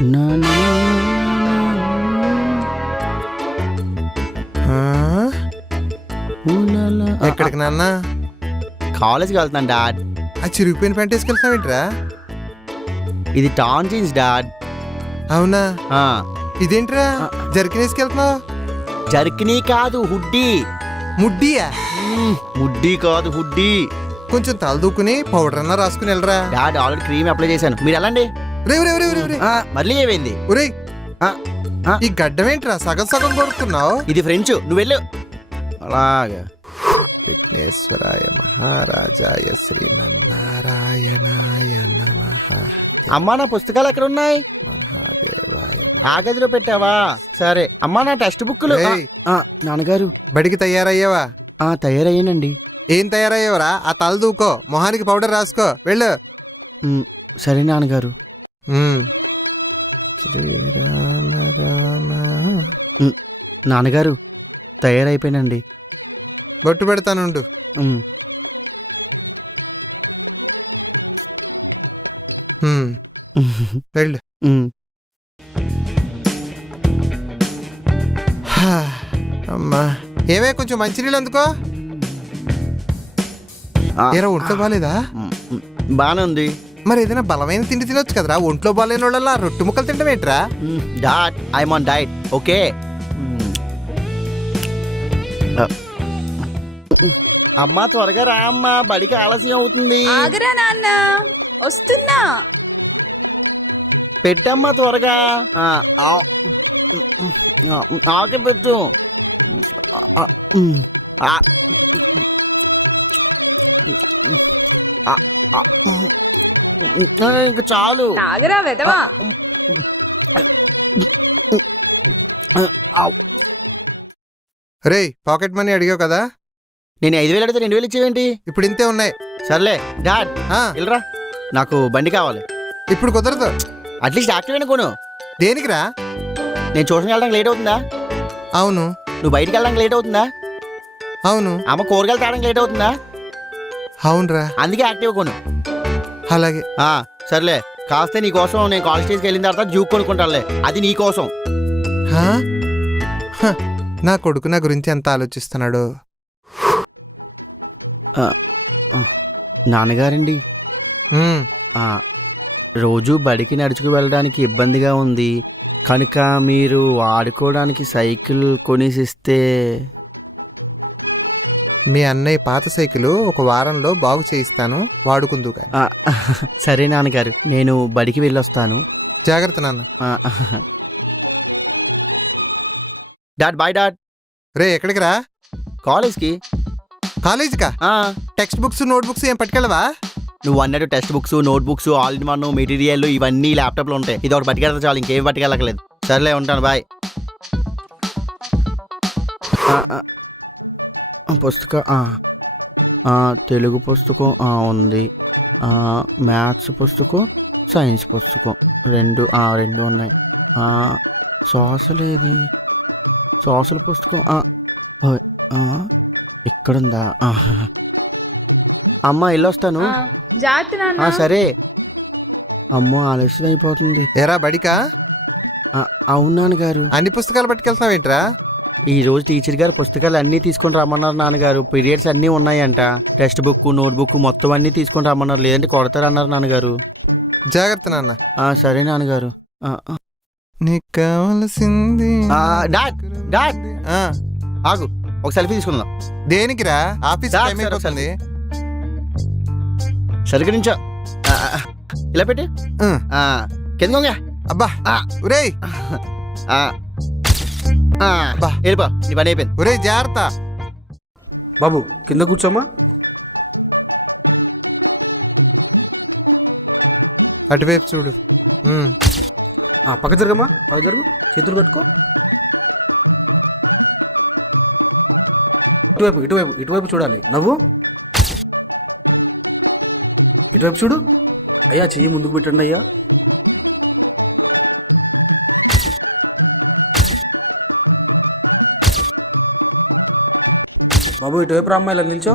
నా నా ఎక్కడికి నాన్న? కాలేజ్కి వెళ్తాను డాడ్. ఆ చిరిగిపోయిన ప్యాంట్ వేసుకెళ్తావేంట్రా? ఇది టాన్ జీన్స్ డాడ్. అవునా? ఆ, ఇదేంట్రా జర్కిన్ వేసుకెళ్తున్నావు? జర్కినీ కాదు, హుడ్డీ. ముడ్డియా? ముడ్డీ కాదు, హుడ్డీ. కొంచెం తల దూకుని పౌడర్ అన్నా రాసుకుని వెళ్ళరా. డాడ్ ఆల్రెడీ క్రీమ్ అప్లై చేశాను, మీరు వెళ్ళండి. మళ్ళీ ఏమైంది? ఒరేయ్, ఈ గడ్డం ఏంట్రా సగం సగం కొరుకున్నావు? ఇది ఫ్రెంచ్, నువ్వు వెళ్ళు. అలాగా. విఘ్నేశ్వరాయ మహారాజాయ శ్రీమన్నారాయణాయ నమః. అమ్మా నా పుస్తకాలు ఎక్కడ ఉన్నాయి? మహాదేవాయ. ఆ గదిలో పెట్టావా? సరే. అమ్మా నా టెక్స్ట్ బుక్లు. నాన్నగారు బడికి తయారయ్యావా? తయారయ్యానండి. ఏం తయారయ్యావరా? ఆ తల దూకో, మొహానికి పౌడర్ రాసుకో, వెళ్ళు. సరే నాన్నగారు. శ్రీరామ రామ. నాన్నగారు తయారైపోయినండి. బొట్టు పెడతానుండు. వెళ్ళు. అమ్మా ఏమే కొంచెం మంచినీళ్ళు అందుకో. ఏరా ఒంట్లో బాగాలేదా? బానే ఉంది. మరి ఏదైనా బలమైన తిండి తినొచ్చు కదరా. ఒంట్లో బాగాలేని వాళ్ళ రొట్టె ముక్కలు తింటాం ఏంట్రా? Dot I'm on diet. Okay. అమ్మా త్వరగా రా అమ్మా, బడికి ఆలస్యం అవుతుంది. ఆగరా నాన్న, వస్తున్నా. పెట్టమ్మా త్వరగా. ఆకే పెట్టు. ఇంక చాలు. ఆగరా వెదవా. రేయ్, పాకెట్ మనీ అడిగావు కదా? నేను 5,000 అడిగితే 2,000 ఇచ్చేవేంటి? ఇప్పుడు ఇంతే ఉన్నాయి. సర్లే డాడ్, వెళ్ళరా. నాకు బండి కావాలి. ఇప్పుడు కుదరదు. అట్లీస్ట్ యాక్టివ్ కొను. దేనికిరా? నేను ట్యూషన్కి వెళ్ళడానికి లేట్ అవుతుందా? అవును. నువ్వు బయటికి వెళ్ళడానికి లేట్ అవుతుందా? అవును. అమ్మ కూరగాయలు తేడానికి లేట్ అవుతుందా? అవునరా. అందుకే యాక్టివ్ కొను. అలాగే. సర్లే, కాస్త నీ కోసం నేను కాలేజ్ స్టేజ్కి వెళ్ళిన తర్వాత జూక్ కొనుక్కుంటానులే, అది నీ కోసం. నా కొడుకు నా గురించి ఎంత ఆలోచిస్తున్నాడు. నాన్నగారండి, రోజు బడికి నడుచుకు వెళ్ళడానికి ఇబ్బందిగా ఉంది కనుక మీరు ఆడుకోవడానికి సైకిల్ కొనిసిస్తే. మీ అన్నయ్య పాత సైకిల్ ఒక వారంలో బాగు చేయిస్తాను, వాడుకుందు కానీ. సరే నాన్నగారు, నేను బడికి వెళ్ళొస్తాను. జాగ్రత్త నాన్న. Dad bye dad. రే ఎక్కడికి రా? కాలేజ్కి. కాలేజీకా? టెక్స్ట్ బుక్స్ నోట్ బుక్స్ ఏం పట్టుకెళ్ళవా? నువ్వు అన్నట్టు text books note books all in one material ఇవన్నీ ల్యాప్టాప్లో ఉంటాయి. ఇది ఒకటి పట్టుకెళ్తా చాలు, ఇంకేం పట్టుకెళ్ళకలేదు. సర్లే ఉంటాను, బాయ్. పుస్తకం తెలుగు పుస్తకం ఉంది, మ్యాథ్స్ పుస్తకం, సైన్స్ పుస్తకం రెండు ఉన్నాయి. సోషల్ సోషల్ పుస్తకం ఇక్కడుందా? అమ్మ వెళ్ళొస్తాను. సరే. అమ్మో ఆలస్యం అయిపోతుంది. ఏరా బడికా? అవును గారు. అన్ని పుస్తకాలు పట్టుకెళ్తున్నావేంట్రా? ఈ రోజు టీచర్ గారు పుస్తకాలు అన్ని తీసుకొని రమ్మన్నారు నాన్నగారు. పీరియడ్స్ అన్ని ఉన్నాయంట. టెక్స్ట్ బుక్ నోట్ బుక్ మొత్తం అన్ని తీసుకొని రమ్మన్నారు, లేదంటే కొడతారన్నారు నాన్నగారు. జాగ్రత్త నాన్న. సరే నాన్నగారు. నీకు కావాల్సింది. డాడ్ ఆగు, ఒక సెల్ఫీ తీసుకుందాం. దేనికిరా? ఆఫీస్ టైం అయిపోతుంది. సరిగ్గా నుంచో ఇలా పెట్టి కింద. అబ్బా ఒరేయ్, వెళ్ళిపో, నీ పని అయిపోయింది. ఒరేయ్ జాగ్రత్త బాబు, కింద కూర్చోమా. అటువైపు చూడు. పక్క జరగమ్మా, పక్క జరుగు. చేతులు కట్టుకో. ఇటువైపు ఇటువైపు ఇటువైపు చూడాలి. నవ్వు. ఇటువైపు చూడు. అయ్యా చెయ్యి ముందుకు పెట్టండి అయ్యా. బాబు ఇటువైపు రా అమ్మాయిలా నిల్చో.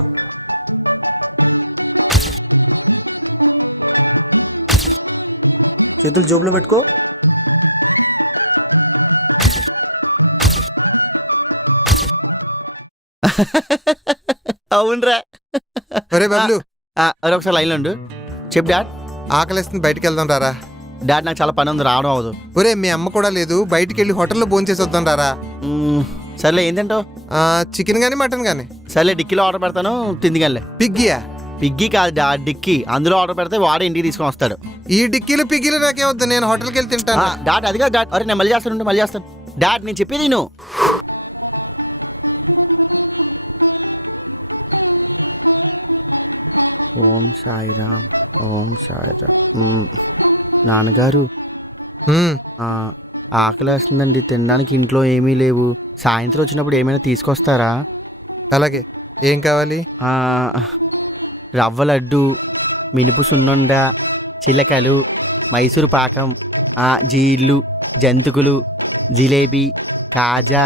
చేతులు జోబులో పెట్టుకో. అవునరా. ఒరే బబ్లు, అరే ఒకసారి లైన్లో ఉండు. చెప్పు డాడ్. ఆకలిస్తుంది, బయటికి వెళ్దాం రారా. డాడ్ నాకు చాలా పని ఉంది, రావడం అవ్వదు. ఒరే మీ అమ్మ కూడా లేదు, బయటికి వెళ్ళి హోటల్లో భోంచేసి వద్దాం రారా. సర్లే, ఏం తింటావు? చికెన్ గానీ మటన్ గానీ. సర్లే, డిక్కీలో ఆర్డర్ పెడతాను, తిందిగానిలే. పిగ్గియా? పిగ్గి కాదు డాడ్, డిక్కీ. అందులో ఆర్డర్ పెడితే వాడే ఇంటికి తీసుకొని వస్తాడు. ఈ డిక్కీలు పిగ్గిలు నాకే వద్దు, నేను హోటల్కి వెళ్ళి తింటాను. డాడ్ అది కాదు డాడ్. అరే నేను మళ్ళీ చేస్తాను, మళ్ళీ చేస్తాను. డాడ్ నేను చెప్పేది నువ్వు. ఓం సాయిరామ్, ఓం సాయిరామ్. నాన్నగారు, ఆకలి వేస్తుందండి, తినడానికి ఇంట్లో ఏమీ లేవు. సాయంత్రం వచ్చినప్పుడు ఏమైనా తీసుకొస్తారా? అలాగే. ఏం కావాలి? రవ్వ లడ్డు, మినుపు సున్నుండ, చిలకలు, మైసూరు పాకం, జీళ్ళు, జంతికలు, జిలేబీ, కాజా,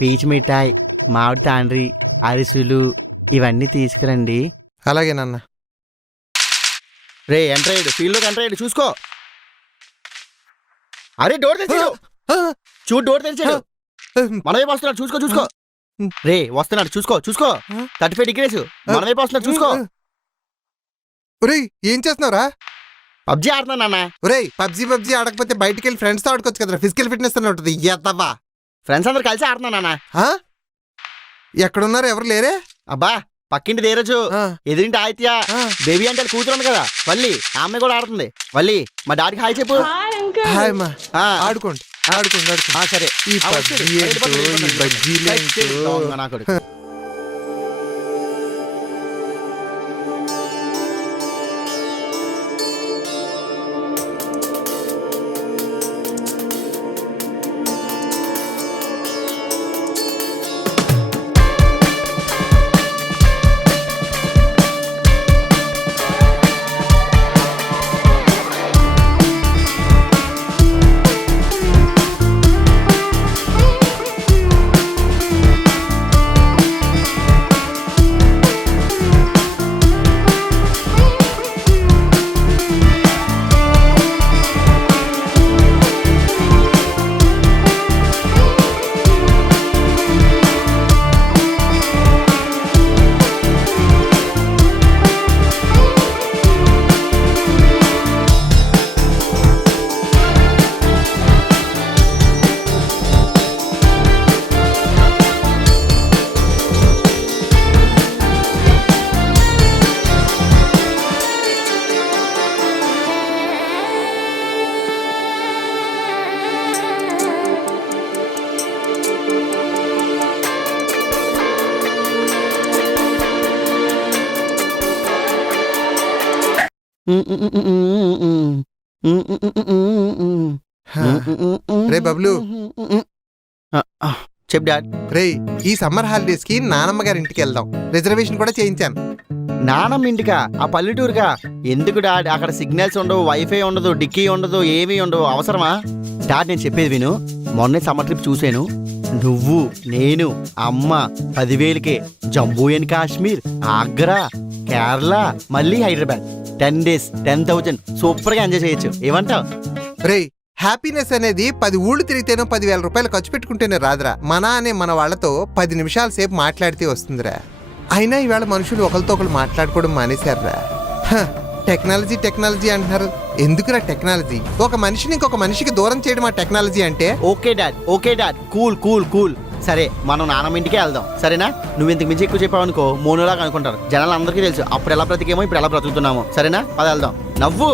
పీచు మిఠాయి, మామిడి తాండ్రి, అరిసెలు ఇవన్నీ తీసుకురండి. అలాగే నాన్న. రే ఎంటర్ అయ్యాడు, ఫీల్డ్లోకి ఎంటర్ అయ్యాడు, చూసుకో. అరే డోర్ తెచ్చాడు, చూడు డోర్ తెచ్చాడు. మన వైపు వస్తున్నాడు, చూసుకో చూసుకో. రే వస్తున్నాడు, చూసుకో చూసుకో. 35 degrees మన వైపు వస్తున్నాడు, చూసుకో. ఒరేయ్ ఏం చేస్తున్నావురా? పబ్జీ ఆడుతున్నా నాన్న. ఒరేయ్ పబ్జీ ఆడకపోతే బయటికి వెళ్ళి ఫ్రెండ్స్ తో ఆడుకోవచ్చు కదరా, ఫిజికల్ ఫిట్నెస్ అని ఉంటుంది. ఎత్తవా ఫ్రెండ్స్ అందరు కలిసి ఆడుతున్నా నాన్న. ఎక్కడున్నారు? ఎవరు లేరే? అబ్బా పక్కింటి దేరచ్చు, ఎదురింటి ఆదిత్య, బేబీ అంటే కూతురు ఉంది కదా వల్లి, ఆ అమ్మాయి కూడా ఆడుతుంది. వల్లి మా డాడీకి హాయ్ చెప్పు. హాయ్ అమ్మా. ఆడుకోండి ఆడుకోండి ఆడుకోండి. సరే. ఈ పబ్జీ ఏంటో, ఈ బజ్జీలేంటో. నాకు రే బబ్లు, చెప్ డాడ్. రే ఈ సమ్మర్ హాలిడేస్ కి నానమ్మ గారి ఇంటికి వెళ్దాం. రిజర్వేషన్ కూడా చేయించాను. నానమ్మ ఇంటికా? ఆ పల్లెటూరుగా? ఎందుకు డాడ్? అక్కడ సిగ్నల్స్ ఉండవు, వైఫై ఉండదు, డిక్కీ ఉండదు, ఏమీ ఉండవు. అవసరమా డాడ్? నేను చెప్పేది విను. మొన్నే సమ్మర్ ట్రిప్ చూసాను. నువ్వు, నేను, అమ్మ 10,000కే జమ్మూ అండ్ కాశ్మీర్, ఆగ్రా, కేరళ, మళ్ళీ హైదరాబాద్. 10 days 10,000 సూపర్ గా ఎంజాయ్ చేయొచ్చు. ఏమంటావు? రే హ్యాపీనెస్ అనేది 10 ఊళ్ళు తిరిగితేనో 10,000 రూపాయలు ఖర్చు పెట్టుకుంటేనే రాదురా. మన వాళ్ళతో 10 నిమిషాల సేపు మాట్లాడితే వస్తుందిరా. అయినా ఈవేళ మనుషులు ఒకరితో ఒకరు మాట్లాడుకోవడం మానేశారురా. టెక్నాలజీ అంటున్నారు. ఎందుకురా టెక్నాలజీ? ఒక మనిషిని ఇంకొక మనిషికి దూరం చేయడం ఆ టెక్నాలజీ అంటే. Okay dad, cool. సరే మనం నానమ్మ ఇంటికే వెళ్దాం, సరేనా? నువ్వు ఇంతకు మించి ఎక్కువ చెప్పావు అనుకో మోనులాగా అనుకుంటారు. జనాలు అందరికీ తెలుసు అప్పుడు ఎలా బ్రతికేమో ఇప్పుడు ఎలా బ్రతుకుతున్నామో. సరేనా? అది వెళ్దాం. నవ్వు.